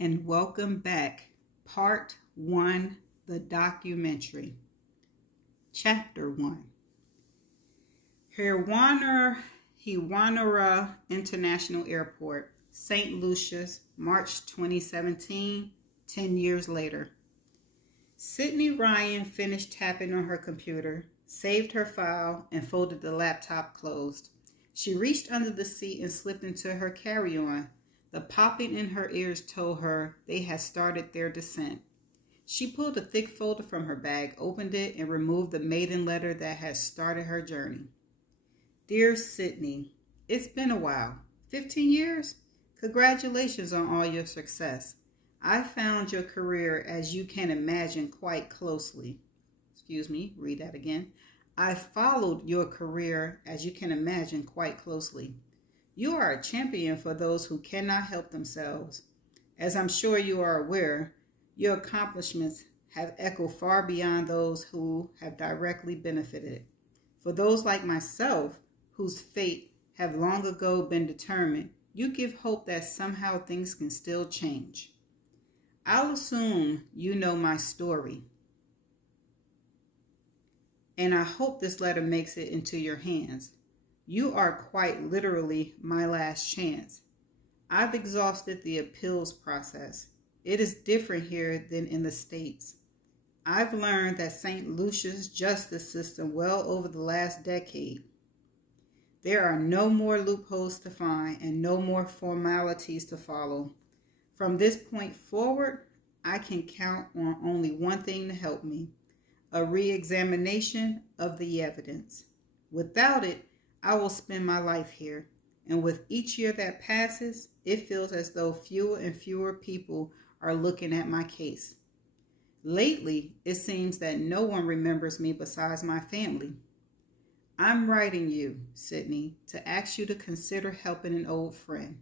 and welcome back. Part 1, the documentary. Chapter 1. Hewanura International Airport, St. Lucia, March 2017, 10 years later. Sydney Ryan finished tapping on her computer, saved her file, and folded the laptop closed. She reached under the seat and slipped into her carry-on. The popping in her ears told her they had started their descent. She pulled a thick folder from her bag, opened it, and removed the maiden letter that had started her journey. Dear Sydney, it's been a while. 15 years? Congratulations on all your success. I found your career, as you can imagine, quite closely. Read that again. I followed your career, as you can imagine, quite closely. You are a champion for those who cannot help themselves. As I'm sure you are aware, your accomplishments have echoed far beyond those who have directly benefited. For those like myself, whose fate have long ago been determined, you give hope that somehow things can still change. I'll assume you know my story, and I hope this letter makes it into your hands. You are quite literally my last chance. I've exhausted the appeals process. It is different here than in the States. I've learned that St. Lucia's justice system well over the last decade. There are no more loopholes to find and no more formalities to follow. From this point forward, I can count on only one thing to help me: a re-examination of the evidence. Without it, I will spend my life here, and with each year that passes, it feels as though fewer and fewer people are looking at my case. Lately, it seems that no one remembers me besides my family. I'm writing you, Sydney, to ask you to consider helping an old friend.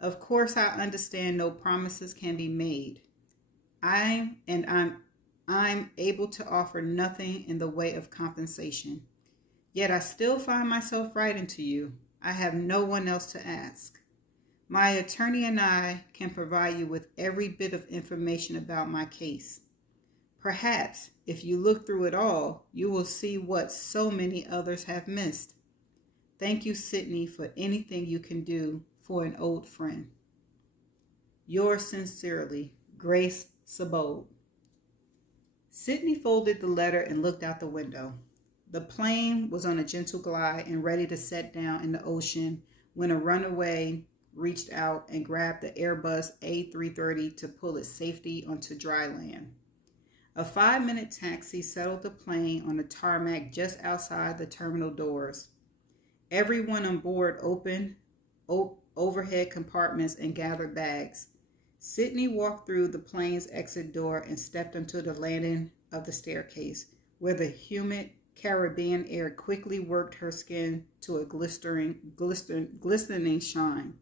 Of course, I understand no promises can be made. I'm able to offer nothing in the way of compensation. Yet I still find myself writing to you. I have no one else to ask. My attorney and I can provide you with every bit of information about my case. Perhaps, if you look through it all, you will see what so many others have missed. Thank you, Sydney, for anything you can do for an old friend. Yours sincerely, Grace Sabold. Sydney folded the letter and looked out the window. The plane was on a gentle glide and ready to set down in the ocean when a runaway reached out and grabbed the Airbus A330 to pull it safely onto dry land. A 5-minute taxi settled the plane on the tarmac just outside the terminal doors. Everyone on board opened overhead compartments and gathered bags. Sydney walked through the plane's exit door and stepped onto the landing of the staircase, where the humid Caribbean air quickly worked her skin to a glistening shine.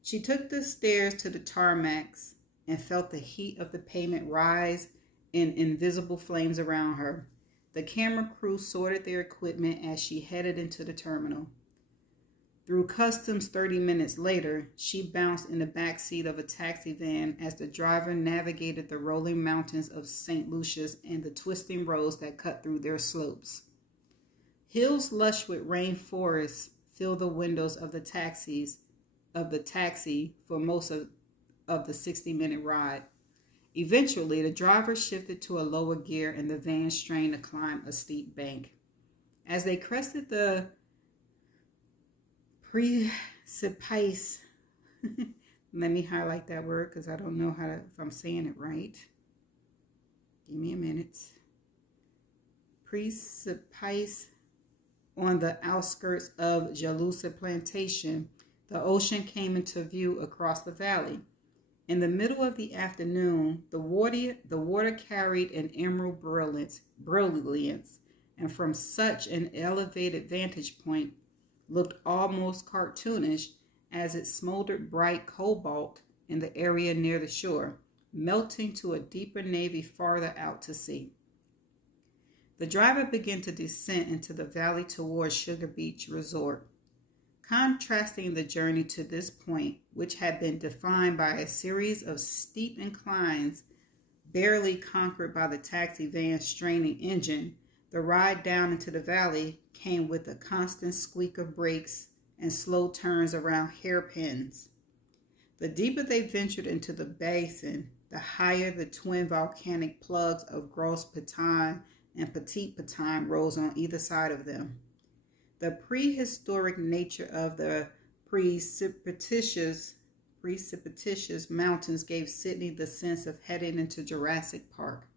She took the stairs to the tarmacs and felt the heat of the pavement rise in invisible flames around her. The camera crew sorted their equipment as she headed into the terminal. Through customs 30 minutes later, she bounced in the back seat of a taxi van as the driver navigated the rolling mountains of St. Lucia's and the twisting roads that cut through their slopes. Hills lush with rainforests filled the windows of the taxi for most of the 60-minute ride. Eventually, the driver shifted to a lower gear and the van strained to climb a steep bank. As they crested the precipice, let me highlight that word because I don't know if I'm saying it right. Give me a minute. Precipice on the outskirts of Jalusa Plantation, the ocean came into view across the valley. In the middle of the afternoon, the water carried an emerald brilliance, and from such an elevated vantage point, looked almost cartoonish as it smoldered bright cobalt in the area near the shore, melting to a deeper navy farther out to sea. The driver began to descend into the valley towards Sugar Beach Resort. Contrasting the journey to this point, which had been defined by a series of steep inclines barely conquered by the taxi van's straining engine, the ride down into the valley came with a constant squeak of brakes and slow turns around hairpins. The deeper they ventured into the basin, the higher the twin volcanic plugs of Gros Piton and Petit Piton rose on either side of them. The prehistoric nature of the precipitous mountains gave Sydney the sense of heading into Jurassic Park.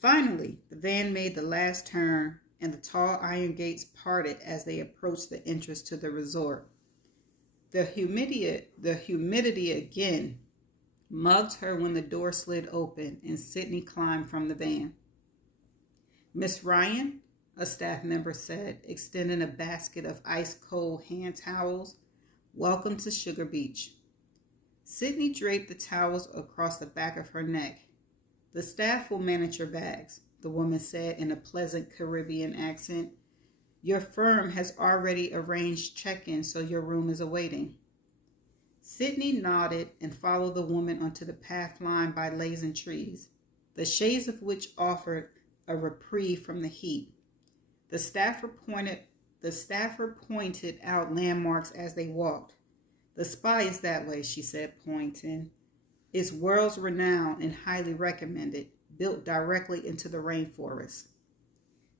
Finally, the van made the last turn, and the tall iron gates parted as they approached the entrance to the resort. The humidity again mugged her when the door slid open and Sydney climbed from the van. "Miss Ryan," a staff member said, extending a basket of ice-cold hand towels, "welcome to Sugar Beach." Sydney draped the towels across the back of her neck. "The staff will manage your bags," the woman said in a pleasant Caribbean accent. "Your firm has already arranged check-in, so your room is awaiting." Sydney nodded and followed the woman onto the path lined by lazing trees, the shades of which offered a reprieve from the heat. The staffer pointed out landmarks as they walked. "The Spy is that way," she said, pointing. "It's world's renowned and highly recommended, built directly into the rainforest."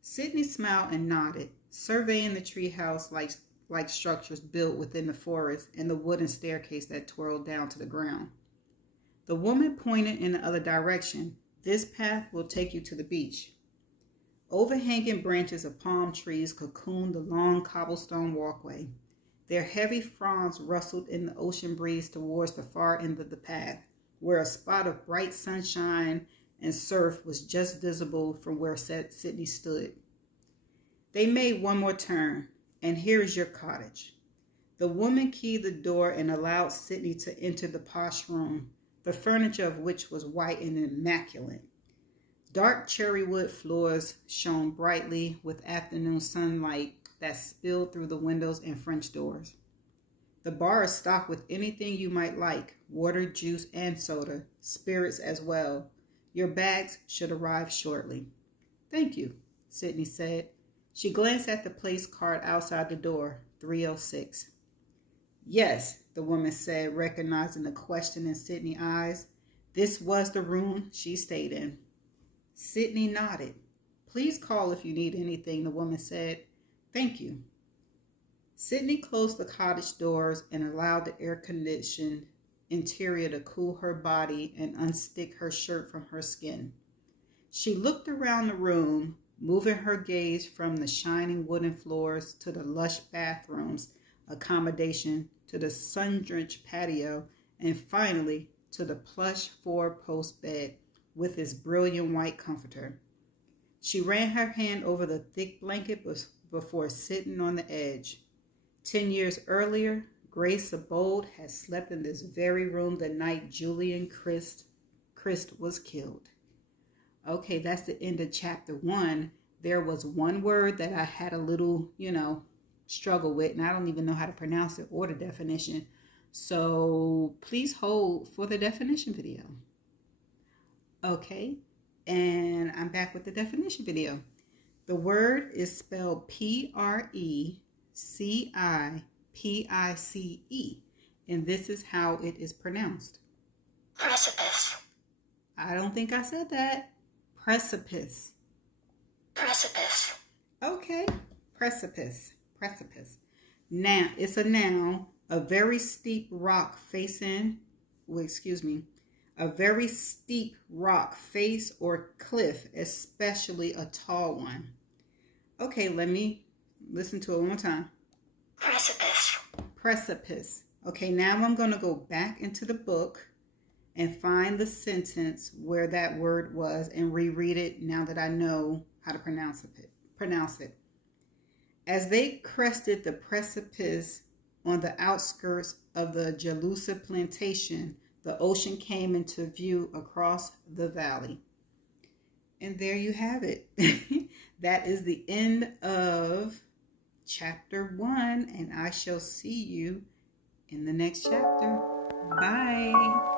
Sydney smiled and nodded, surveying the treehouse like structures built within the forest and the wooden staircase that twirled down to the ground. The woman pointed in the other direction. "This path will take you to the beach." Overhanging branches of palm trees cocooned the long cobblestone walkway. Their heavy fronds rustled in the ocean breeze towards the far end of the path, where a spot of bright sunshine and surf was just visible from where Sydney stood. They made one more turn, and here is your cottage. The woman keyed the door and allowed Sydney to enter the posh room, the furniture of which was white and immaculate. Dark cherrywood floors shone brightly with afternoon sunlight that spilled through the windows and French doors. The bar is stocked with anything you might like, water, juice, and soda, spirits as well. Your bags should arrive shortly. "Thank you," Sydney said. She glanced at the place card outside the door, 306. "Yes," the woman said, recognizing the question in Sydney's eyes. This was the room she stayed in. Sydney nodded. "Please call if you need anything," the woman said. "Thank you." Sydney closed the cottage doors and allowed the air-conditioned interior to cool her body and unstick her shirt from her skin. She looked around the room, moving her gaze from the shining wooden floors to the lush bathrooms accommodation to the sun-drenched patio and finally to the plush four-post bed with its brilliant white comforter. She ran her hand over the thick blanket before sitting on the edge. 10 years earlier, Grace Abold had slept in this very room the night Julian Christ was killed. Okay, that's the end of chapter 1. There was one word that I had a little, struggle with, and I don't even know how to pronounce it or the definition. So please hold for the definition video. Okay, and I'm back with the definition video. The word is spelled Precipice, and this is how it is pronounced. Precipice. I don't think I said that. Precipice. Precipice. Okay, precipice. Now, it's a noun, a very steep rock face or cliff, especially a tall one. Okay, let me listen to it one more time. Precipice. Okay, now I'm going to go back into the book and find the sentence where that word was and reread it now that I know how to pronounce it. As they crested the precipice on the outskirts of the Jalusa plantation, the ocean came into view across the valley. And there you have it. That is the end of chapter 1, and I shall see you in the next chapter. Bye.